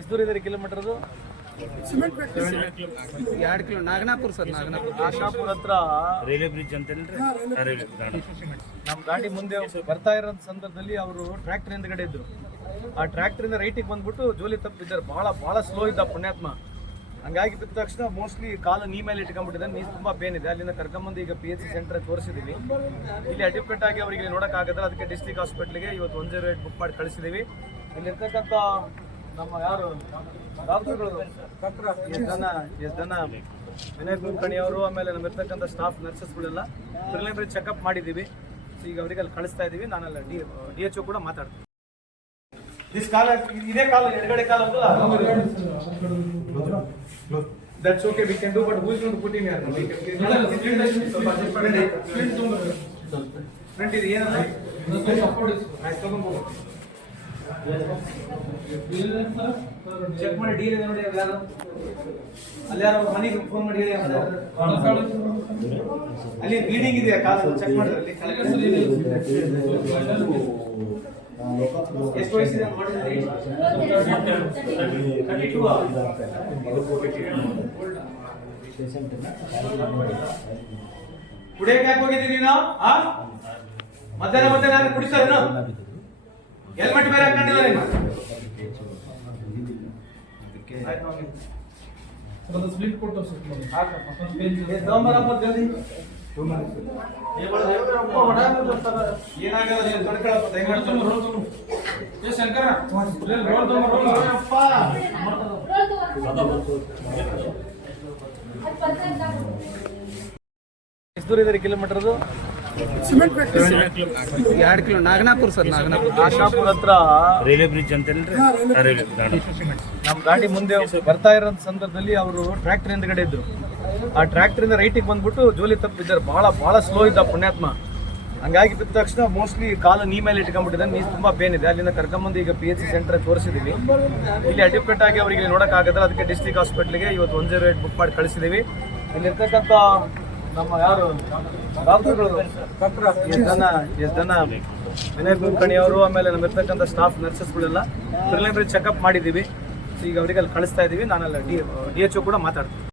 ಎಷ್ಟು ದೂರ ಇದೆ ಕಿಲೋಮೀಟರ್ ಅದು? ಸಿಮೆಂಟ್ ಫ್ಯಾಕ್ಟ್ರಿ ಎರಡು ಕಿಲೋ ನಾಗನಾಪುರ ಸರ್ ನಾಗನಾಪುರ. ಆಶಾಪುರ ಹತ್ರ ರೈಲ್ವೆ ಬ್ರಿಡ್ಜ್ ಅಂತ ನಮ್ಮ ಗಾಡಿ ಮುಂದೆ ಬರ್ತಾ ಇರೋ ಸಂದರ್ಭದಲ್ಲಿ ಅವರು ಟ್ರ್ಯಾಕ್ಟರ್ ಹಿಂದ್ಗಡೆ ಇದ್ರು. ಆ ಟ್ರ್ಯಾಕ್ಟರಿಂದ ರೈಟಿಗೆ ಬಂದ್ಬಿಟ್ಟು ಜೋಲಿ ತಪ್ಪಿದ್ದಾರೆ. ಭಾಳ ಭಾಳ ಸ್ಲೋ ಇದ್ದ ಪುಣ್ಯಾತ್ಮ. ಹಂಗಾಗಿ ಬಿದ್ದ ತಕ್ಷಣ ಮೋಸ್ಟ್ಲಿ ಕಾಲು ನೀ ಮೇಲೆ ಇಟ್ಕೊಂಡ್ಬಿಟ್ಟಿದೆ ನೀರು ತುಂಬಾ ಪೇನ್ ಇದೆ. ಅಲ್ಲಿಂದ ಕರ್ಕೊಂಬಂದು ಈಗ ಪಿ ಎಚ್ ಸಿ ಸೆಂಟರ್ ತೋರಿಸಿದೀವಿ. ಇಲ್ಲಿ ಅಡ್ಮಿಟ್ ಆಗಿ ಅವರಿಗೆ ನೋಡೋಕ್ಕಾಗಲ್ಲ. ಅದಕ್ಕೆ ಡಿಸ್ಟ್ರಿಕ್ಟ್ ಹಾಸ್ಪಿಟ್ಲಿಗೆ ಇವತ್ತು ಒನ್ ಜೀರೋ ಏಟ್ ಬುಕ್ ಮಾಡಿ ಕಳಿಸಿದೀವಿ. ಇಲ್ಲಿರ್ತಕ್ಕಂಥ ನಮ್ಮ ಯಾರು? ಡಾಕ್ಟರ್ಗಳು. ಎಷ್ಟು ಜನ ಎಸ್ ಜನ ವಿನಯ್ ಕುಲಕರ್ಣಿ ಅವರು ಆಮೇಲೆ ನಮ್ಮಿರ್ತಕ್ಕಂಥ ಸ್ಟಾಫ್ ನರ್ಸಸ್ಗಳೆಲ್ಲ ಪ್ರಿಲಿಮಿನರಿ ಚೆಕಪ್ ಮಾಡಿದ್ದೀವಿ. ಈಗ ಅವರಿಗೆ ಅಲ್ಲಿ ಕಳಿಸ್ತಾ ಇದ್ದೀವಿ. ನಾನಲ್ಲ ಡಿ ಡಿ ಎಚ್ ಕೂಡ ಮಾತಾಡ್ತೀನಿ. ದಿಸ್ ಕಾಲ ಇದೇ ಕಾಲ ಎಡಗಡೆ ಕಾಲ that's okay we can do but who is going to put in front ಇದು ಏನಲ್ಲ ಆಯ್ತು ತಗೊಂಡ್ಬೋದು ಚೆಕ್ ಮಾಡಿ ಡೀಲ್ ಇದೆ ನೋಡಿ ಯಾರು ಅಲ್ಲಿ ಯಾರು ಮನೆಗೆ ಫೋನ್ ಮಾಡಿ ಹೇಳಿ. ಅಲ್ಲಿ ಬೀಡಿಂಗ್ ಇದೆಯಾ ಕಾಸು ಚೆಕ್ ಮಾಡಿದ್ರೆ ಅಲ್ಲಿ. ಎಷ್ಟು ವಯಸ್ಸಿದೆ? ಕುಡಿಯಕ್ಕೆ ಯಾಕೆ ಹೋಗಿದ್ದೀನಿ ನಾವು ಮಧ್ಯಾಹ್ನ ಮಧ್ಯಾಹ್ನ ಕುಡಿಸ್ತಾ ಕುಡಿತಾರೇನು ಹೆಲ್ಮೆಟ್ ಬೇರೆ ಹಾಕೊಂಡಿಲ್ಲ ನೀನು ಆಯ್ತು ಹೋಗಿ. ಸ್ಲಿಪ್ ಕೊಟ್ಟು ನೀನು ತೊಡ್ಕೊಳಪ್ಪ, ದಯಮಾಡಿ. ಶಂಕರ ಅಪ್ಪ. ಎಷ್ಟು ದೂರ ಇದೆ ಕಿಲೋಮೀಟರ್ ಅದು ಸಿಮೆಂಟ್ ಫ್ಯಾಕ್ಟ್ರಿ ಎರಡು ಕಿಲೋ ನಾಗನಾಪುರ ಸರ್ ನಾಗನಾಪುರ. ಆಶಾಪುರ ಹತ್ರ ರೈಲ್ವೆ ಬ್ರಿಡ್ಜ್ ಅಂತ ರೈಲ್ವೆ ನಮ್ಮ ಗಾಡಿ ಮುಂದೆ ಬರ್ತಾ ಇರೋ ಸಂದರ್ಭದಲ್ಲಿ ಅವರು ಟ್ರ್ಯಾಕ್ಟರ್ ಹಿಂದ್ಗಡೆ ಇದ್ರು ಆ ಟ್ರ್ಯಾಕ್ಟರಿಂದ ರೈಟಿಗೆ ಬಂದ್ಬಿಟ್ಟು ಜೋಲಿ ತಪ್ಪಿದ್ದಾರೆ. ಭಾಳ ಭಾಳ ಸ್ಲೋ ಇದ್ದ ಪುಣ್ಯಾತ್ಮ. ಹಂಗಾಗಿ ಬಿದ್ದ ತಕ್ಷಣ ಮೋಸ್ಟ್ಲಿ ಕಾಲು ನೀ ಮೇಲೆ ಇಟ್ಕೊಂಡ್ಬಿಟ್ಟಿದೆ ನೀರು ತುಂಬಾ ಪೇನ್ ಇದೆ. ಅಲ್ಲಿಂದ ಕರ್ಕೊಂಬಂದು ಈಗ ಪಿ ಎಚ್ ಸಿ ಸೆಂಟರ್ ತೋರಿಸಿದೀವಿ. ಇಲ್ಲಿ ಅಡ್ಮಿಟ್ ಆಗಿ ಅವರಿಗೆ ಇಲ್ಲಿ ನೋಡೋಕ್ಕಾಗದ್ರೆ ಅದಕ್ಕೆ ಡಿಸ್ಟ್ರಿಕ್ಟ್ ಹಾಸ್ಪಿಟ್ಲಿಗೆ ಇವತ್ತು ಒನ್ ಜೀರೋ ಏಟ್ ಬುಕ್ ಮಾಡಿ ಕಳಿಸಿದ್ದೀವಿ ಇಲ್ಲಿರ್ತಕ್ಕಂಥ ನಮ್ಮ ಯಾರು? ಡಾಕ್ಟರ್ಗಳು. ಎಷ್ಟು ಜನ ಎಷ್ಟು ಜನ ವಿನಯ್ ಕುಲಕರ್ಣಿ ಅವರು, ಆಮೇಲೆ ನಮ್ಮಿರ್ತಕ್ಕಂಥ ಸ್ಟಾಫ್ ನರ್ಸಸ್ಗಳೆಲ್ಲ ಪ್ರಿಲಿಮಿನರಿ ಚೆಕಪ್ ಮಾಡಿದ್ದೀವಿ. ಈಗ ಅವರಿಗೆ ಅಲ್ಲಿ ಕಳಿಸ್ತಾ ಇದ್ದೀವಿ ನಾನೆಲ್ಲ ಡಿ ಡಿ ಎಚ್ ಕೂಡ ಮಾತಾಡ್ತೀನಿ.